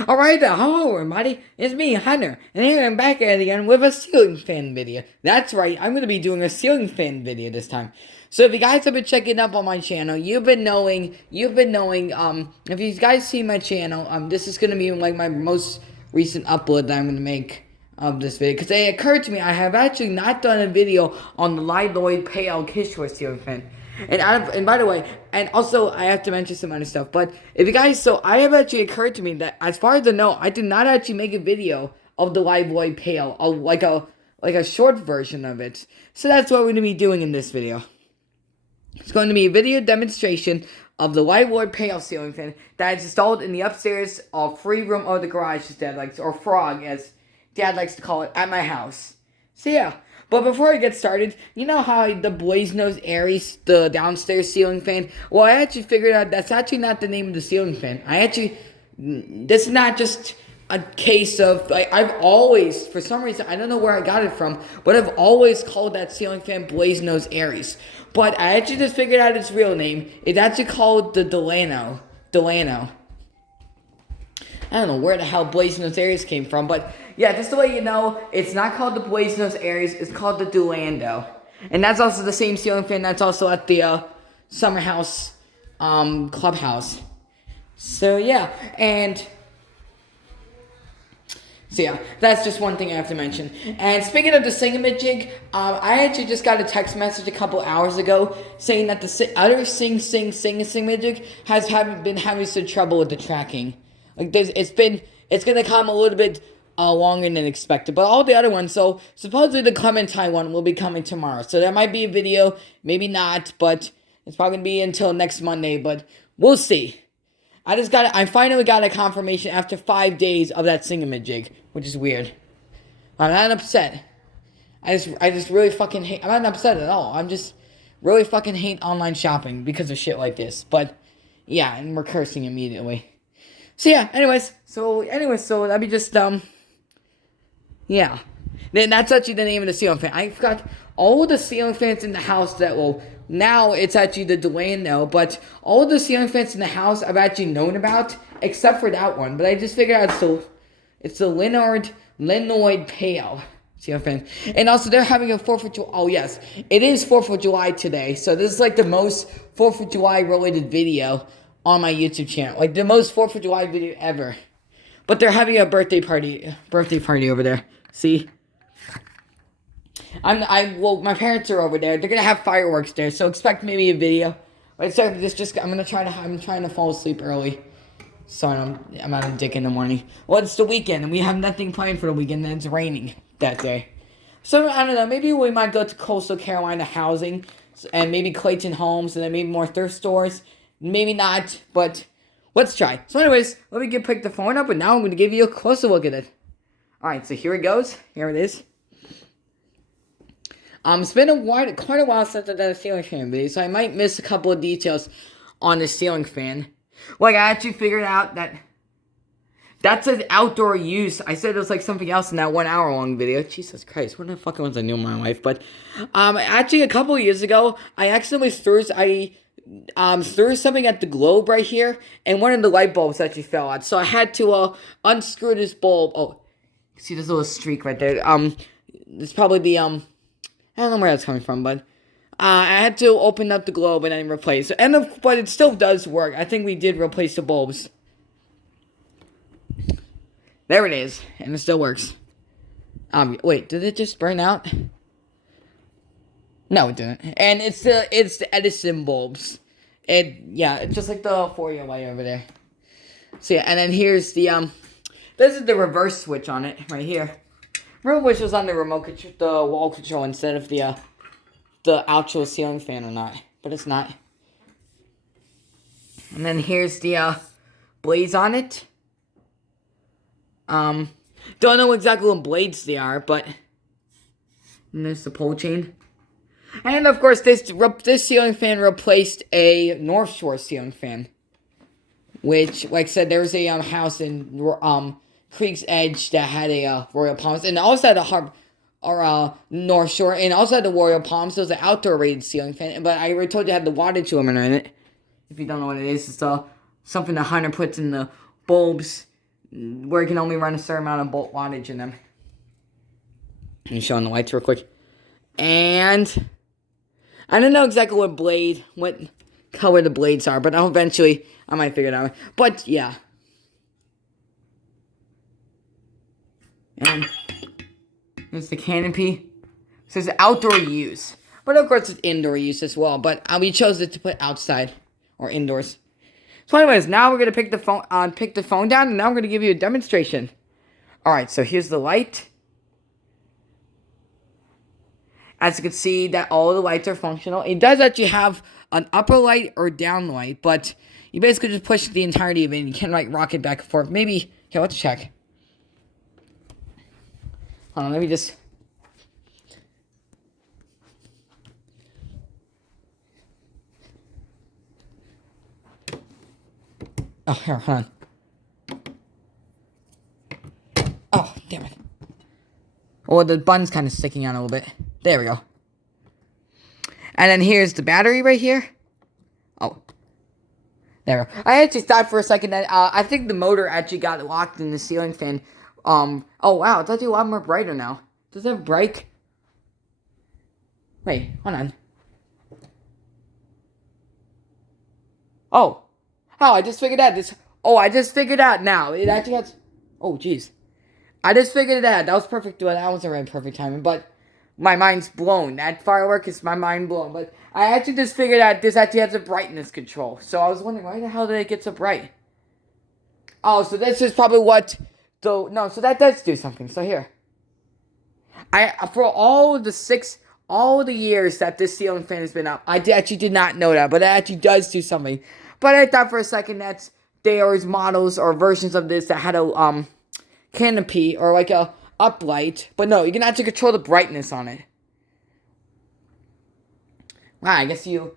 Alright, hello everybody, it's me, Hunter, and here I'm back at it again with a ceiling fan video. That's right, I'm going to be doing a ceiling fan video this time. So if you guys have been checking up on my channel, if you guys see my channel, this is going to be like my most recent upload that I'm going to make of this video. Because it occurred to me, I have actually not done a video on the Lyndon Kitchler ceiling fan. And by the way, and also I have to mention some other stuff. But if you guys, so I have actually occurred to me that as far as I know, I did not actually make a video of the Lively Pale, like a short version of it. So that's what we're going to be doing in this video. It's going to be a video demonstration of the Lively Pale ceiling fan that is installed in the upstairs free room of the garage, as Dad likes, or frog, as Dad likes to call it, at my house. So yeah. But before I get started, you know how the Blaze-Nose Aries, the downstairs ceiling fan? Well, I actually figured out that's actually not the name of the ceiling fan. This is not just a case of, I've always, for some reason, I don't know where I got it from, but I've always called that ceiling fan Blaze-Nose Aries. But I actually just figured out its real name. It's actually called the Delano. I don't know where the hell Blaze-Nose Aries came from, but yeah, just the way you know, it's not called the Blaze-Nose Aries, it's called the Delano. And that's also the same ceiling fan that's also at the Summer House clubhouse. So yeah, that's just one thing I have to mention. And speaking of the singamajig, I actually just got a text message a couple hours ago saying that the other singamajig has been having some trouble with the tracking. Like it's gonna come a little bit longer than expected, but all the other ones. So supposedly the Clementine one will be coming tomorrow. So there might be a video, maybe not, but it's probably gonna be until next Monday. But we'll see. I finally got a confirmation after 5 days of that singamajig, which is weird. I'm not upset. I just really fucking hate. I'm not upset at all. I'm just really fucking hate online shopping because of shit like this. But yeah, and we're cursing immediately. So yeah, anyways, so let me just, yeah. Then that's actually the name of the ceiling fan. I forgot all the ceiling fans in the house now it's actually the Delano, but all the ceiling fans in the house I've actually known about, except for that one. But I just figured out it's the Lloyd Pale ceiling fan. And also they're having a 4th of July, oh yes, it is 4th of July today, so this is like the most 4th of July related video on my YouTube channel. Like the most 4th of July video ever. But they're having a birthday party over there. See? My parents are over there. They're gonna have fireworks there, so expect maybe a video. But so I'm trying to fall asleep early. So I'm not a dick in the morning. Well, it's the weekend and we have nothing planned for the weekend and it's raining that day. So I don't know, maybe we might go to Coastal Carolina housing and maybe Clayton Homes and then maybe more thrift stores. Maybe not, but let's try. So anyways, let me pick the phone up, and now I'm going to give you a closer look at it. Alright, so here it goes. Here it is. It's been quite a while since I've done a ceiling fan video, so I might miss a couple of details on the ceiling fan. Like, I actually figured out that says outdoor use. I said it was like something else in that 1 hour long video. Jesus Christ, what the fuck was I doing in my life? But, actually a couple of years ago, I accidentally threw something at the globe right here, and one of the light bulbs actually fell out. So I had to unscrew this bulb. Oh, see this little streak right there. It's probably the I don't know where that's coming from, but I had to open up the globe and then replace it. But it still does work. I think we did replace the bulbs. There it is, and it still works. Wait, did it just burn out? No, it didn't. And it's the Edison bulbs. It's just like the 4-year light over there. So yeah, and then here's the this is the reverse switch on it right here. Remember which was on the remote control, the wall control instead of the actual ceiling fan or not, but it's not. And then here's the blades on it. Don't know exactly what blades they are, but and there's the pole chain. And of course, this ceiling fan replaced a North Shore ceiling fan, which, like I said, there was a house in Creek's Edge that had a Royal Palms, and also had a North Shore, and also had the Royal Palms. So it was an outdoor rated ceiling fan, but I already told you it had the wattage limiter in it. If you don't know what it is, it's something the Hunter puts in the bulbs where you can only run a certain amount of volt wattage in them. I'm showing the lights real quick. And I don't know exactly what color the blades are, but eventually I might figure it out. But yeah. And there's the canopy. It says outdoor use. But of course it's indoor use as well. But we chose it to put outside or indoors. So anyways, now we're gonna pick the phone down, and now I'm gonna give you a demonstration. Alright, so here's the light. As you can see that all the lights are functional. It does actually have an upper light or down light, but you basically just push the entirety of it and you can't like rock it back and forth. Maybe here, let's check. Hold on, let me just. Oh, here, hold on. Oh, damn it. Oh, the bun's kind of sticking out a little bit. There we go. And then here's the battery right here. Oh. There we go. I actually thought for a second that, I think the motor actually got locked in the ceiling fan. Oh wow, it's actually a lot more brighter now. Does it have bright? Wait, hold on. Oh, I just figured out this. Oh, I just figured out now. It actually has. Oh, jeez. I just figured it out. That was perfect. Well, that wasn't really perfect timing, but my mind's blown. That firework is my mind blown. But I actually just figured out this actually has a brightness control. So I was wondering, why the hell did it get so bright? Oh, so this is probably what. So no, so that does do something. So here, for all the years that this ceiling fan has been up, I actually did not know that, but it actually does do something. But I thought for a second that there was models or versions of this that had a canopy or like a uplight, but no, you can actually control the brightness on it. Wow, I guess you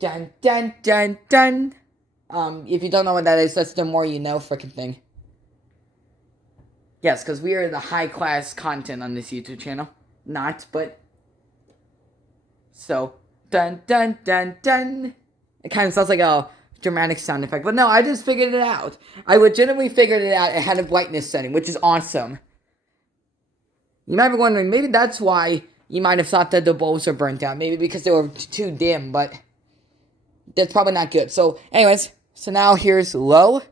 dun dun dun dun. If you don't know what that is, that's the more you know freaking thing. Yes, because we are the high-class content on this YouTube channel. Not, but... So, dun, dun, dun, dun. It kind of sounds like a dramatic sound effect. But no, I just figured it out. I legitimately figured it out. It had a brightness setting, which is awesome. You might be wondering, maybe that's why you might have thought that the bulbs are burnt out. Maybe because they were too dim, but... That's probably not good. So, anyways, so now here's low.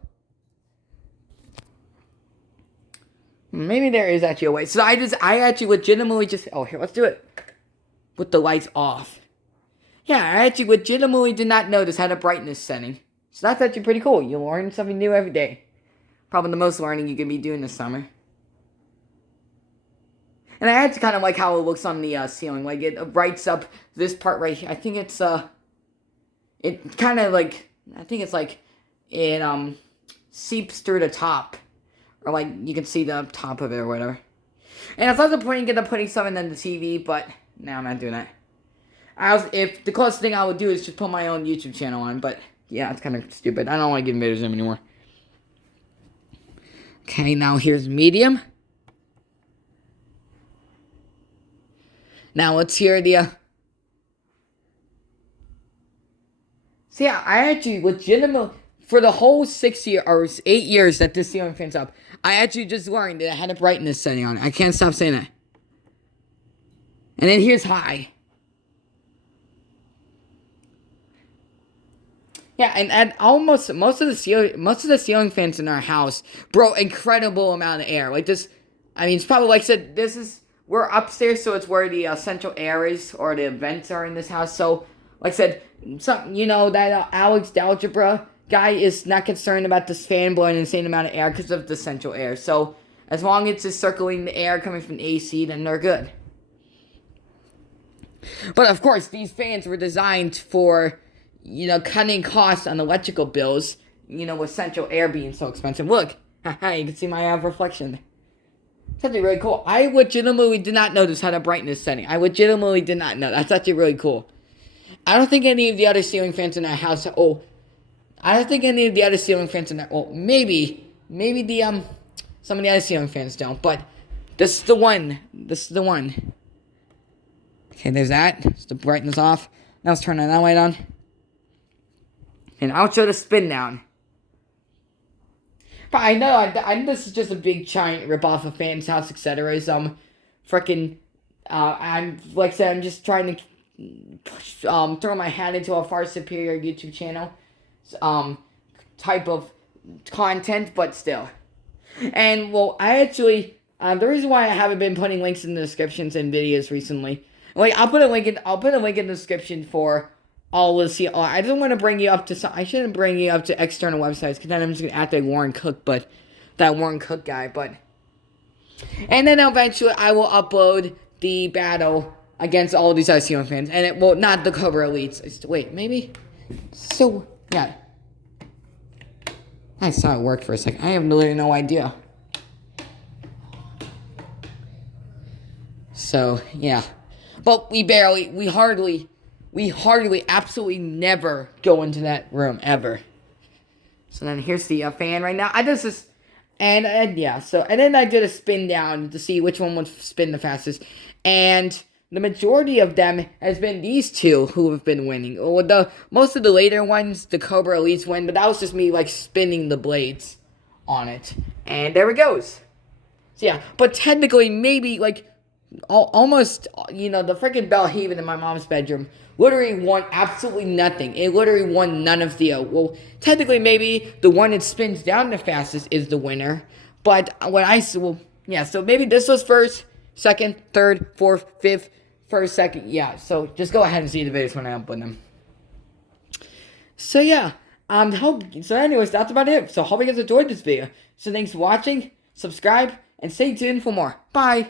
Maybe there is actually a way. So I actually legitimately just... Oh, here, let's do it. With the lights off. Yeah, I actually legitimately did not know this had a brightness setting. So that's actually pretty cool. You learn something new every day. Probably the most learning you can be doing this summer. And I actually kind of like how it looks on the ceiling. Like, it brights up this part right here. I think it's, it kind of like... I think it's like... It, seeps through the top. Or, like, you can see the top of it or whatever. And I thought the point of putting something on the TV, but no, I'm not doing that. If the closest thing I would do is just put my own YouTube channel on, but yeah, it's kind of stupid. I don't want to get invaders in anymore. Okay, now here's medium. Now let's hear the... So yeah, I actually legitimately... For the whole 8 years that this ceiling fan's up, I actually just learned that I had a brightness setting on it. I can't stop saying that. And then here's high. Yeah, and almost most of the ceiling fans in our house bro incredible amount of air. Like this, I mean, it's probably like I said, we're upstairs, so it's where the central air is or the vents are in this house. So, like I said, that Alex D'Algebra guy is not concerned about this fan blowing an insane amount of air because of the central air. So, as long as it's just circling the air coming from AC, then they're good. But, of course, these fans were designed for, cutting costs on electrical bills, with central air being so expensive. Look, you can see my reflection. It's actually really cool. I legitimately did not know this had a brightness setting. I legitimately did not know. That's actually really cool. I don't think any of the other ceiling fans in our house... I don't think any of the other ceiling fans in there... Well, maybe the, some of the other ceiling fans don't, but this is the one. Okay, there's that. It's the brightness off. Now let's turn that light on. And I'll show the spin down. But I know, I know this is just a big giant ripoff of Fan's House, etc. Freaking, I'm, like I said, I'm just trying to, throw my hat into a far superior YouTube channel, type of content, but still. And, well, I actually, the reason why I haven't been putting links in the descriptions and videos recently, like, I'll put a link in the description for all of the, I don't want to bring you up to, I shouldn't bring you up to external websites, because then I'm just going to act like Warren Cook, that Warren Cook guy, and then eventually I will upload the battle against all of these ICO fans, and it will, not the Cobra Elites, wait, maybe? So, yeah. I saw it worked for a second. I have literally no idea. So, yeah. But we hardly, absolutely never go into that room, ever. So then here's the fan right now. And yeah, and then I did a spin down to see which one would spin the fastest. And the majority of them has been these two who have been winning. Well, most of the later ones, the Cobra Elites win, but that was just me, like, spinning the blades on it. And there it goes. So yeah, but technically, maybe, like, almost, the freaking Belhaven in my mom's bedroom literally won absolutely nothing. It literally won none of the, well, technically, maybe the one that spins down the fastest is the winner. But so maybe this was first, second, third, fourth, fifth, first, second, yeah. So just go ahead and see the videos when I upload them. So yeah, anyways, that's about it. So hope you guys enjoyed this video. So thanks for watching, subscribe, and stay tuned for more. Bye!